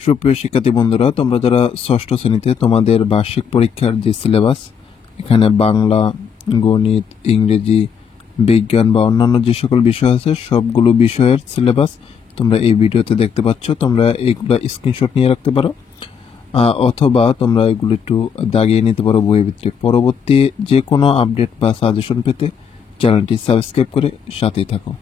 সুপ্রিয় শিক্ষার্থী বন্ধুরা, তোমরা যারা ষষ্ঠ শ্রেণীতে তোমাদের বার্ষিক পরীক্ষার যে সিলেবাস, এখানে বাংলা, গণিত, ইংরেজি, বিজ্ঞান বা অন্যান্য যে সকল বিষয় আছে সবগুলো বিষয়ের সিলেবাস তোমরা এই ভিডিওতে দেখতে পাচ্ছ। তোমরা এইগুলো স্ক্রিনশট নিয়ে রাখতে পারো অথবা তোমরা এগুলো একটু দাগিয়ে নিতে পারো বইয়ের ভিতরে। পরবর্তী যে কোনো আপডেট বা সাজেশন পেতে চ্যানেলটি সাবস্ক্রাইব করে সাথেই থাকো।